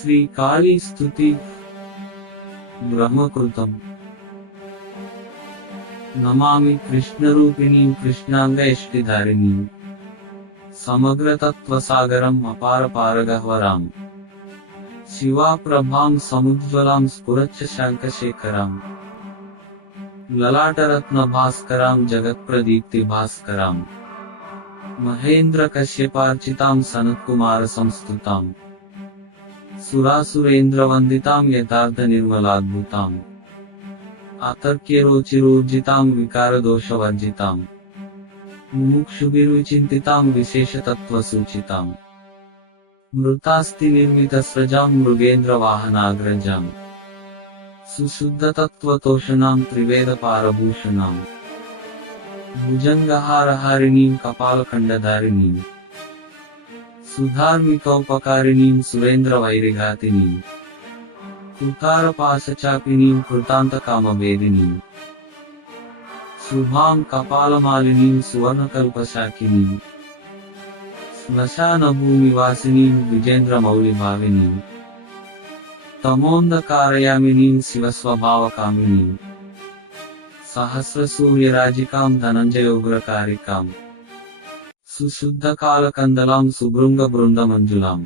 శ్రీ కాళీ స్తుతి బ్రహ్మకృతం నమామి కృష్ణరూపిణీం కృష్ణాంగయష్టిధారిణీం సమగ్రతత్వసాగరం అపారపారగహ్వరాం శివాప్రభాం సముజ్వలాం స్ఫురచ్చ శాంకశేఖరాం లలాటరత్నభాస్కరాం జగత్ప్రదీప్తిభాస్కరాం మహేంద్రకశ్యపార్చితాం సనత్కుమారసంస్థుతాం సురాసురేంద్రవందితాం యథార్థనిర్మలాద్భుతాం అతర్క్యరోచిరోర్జితాం వికారదోషవర్జితాం ముముక్షుభిర్విచింతితాం విశేషతత్వసూచితాం మృతాస్తి నిర్మితస్రజాం మృగేంద్రవాహనాగ్రజాం సుశుద్ధతత్వతోషణాం త్రివేదపారభూషణాం భుజంగహారహారిణీం కపాలఖండధారిణీం సుధార్మికౌపకారిణీం సురేంద్రవైరిఘాతినీం కృతారపాశచాపినీం కృతాంతకామవేదినీం శుభాం కపాలమాలినీం సువర్ణకల్పశాకినీం శ్మశానభూమివాసినీం విజేంద్రమౌళిభావినీం తమోంధకారయామినీం శివస్వభావకామినీం సహస్రసూర్యరాజికాం ధనంజయోగ్రకారికాం సుశుద్ధకాలకందలాం సుభృంగబృందమంజులాం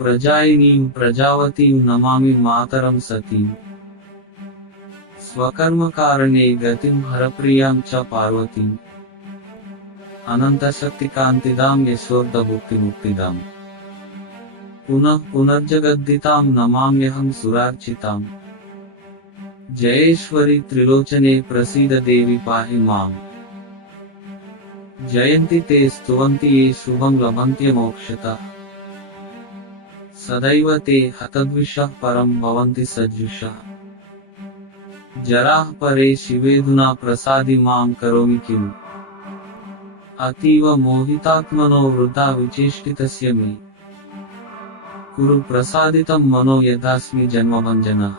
ప్రజాయినీం ప్రజావతీం నమామి మాతరం సతీం స్వకర్మకారణే గతిం హరప్రియాం చ పార్వతీం అనంతశక్తికాంతిదాం యశోర్ధభుక్తిముక్తిదాం పునః పునర్జగద్దితాం నమామ్యహం సురార్చితాం జయేశ్వరి త్రిలోచనే ప్రసీద దేవి పాహి మాం జయంతి తే స్తువంతి ఏ శుభం లభంత్యమోక్షతః సదైవ తే హతద్విషః పరం భవంతి సజ్జుషః జరాః పరే శివేధునా ప్రసాది మాం కరోమి కిం అతీవ మోహితాత్మనో వృథా విచేష్టితస్య మే కురు ప్రసాదితం మనో యథాస్మి జన్మభంజనః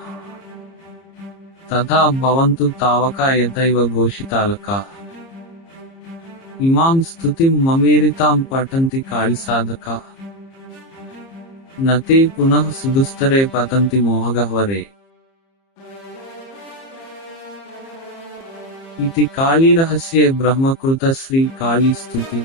తథా భవంతు తావకా యథైవ ఘోషితాలకాః ఇమాం స్తుతిం మమేరితాం పఠంతి కాళిసాధకాః నతే పునః సుదుస్తరే పతంతి మోహగహ్వరే इति कालीरहस्ये ब्रह्मकृत श्री काली स्तुति।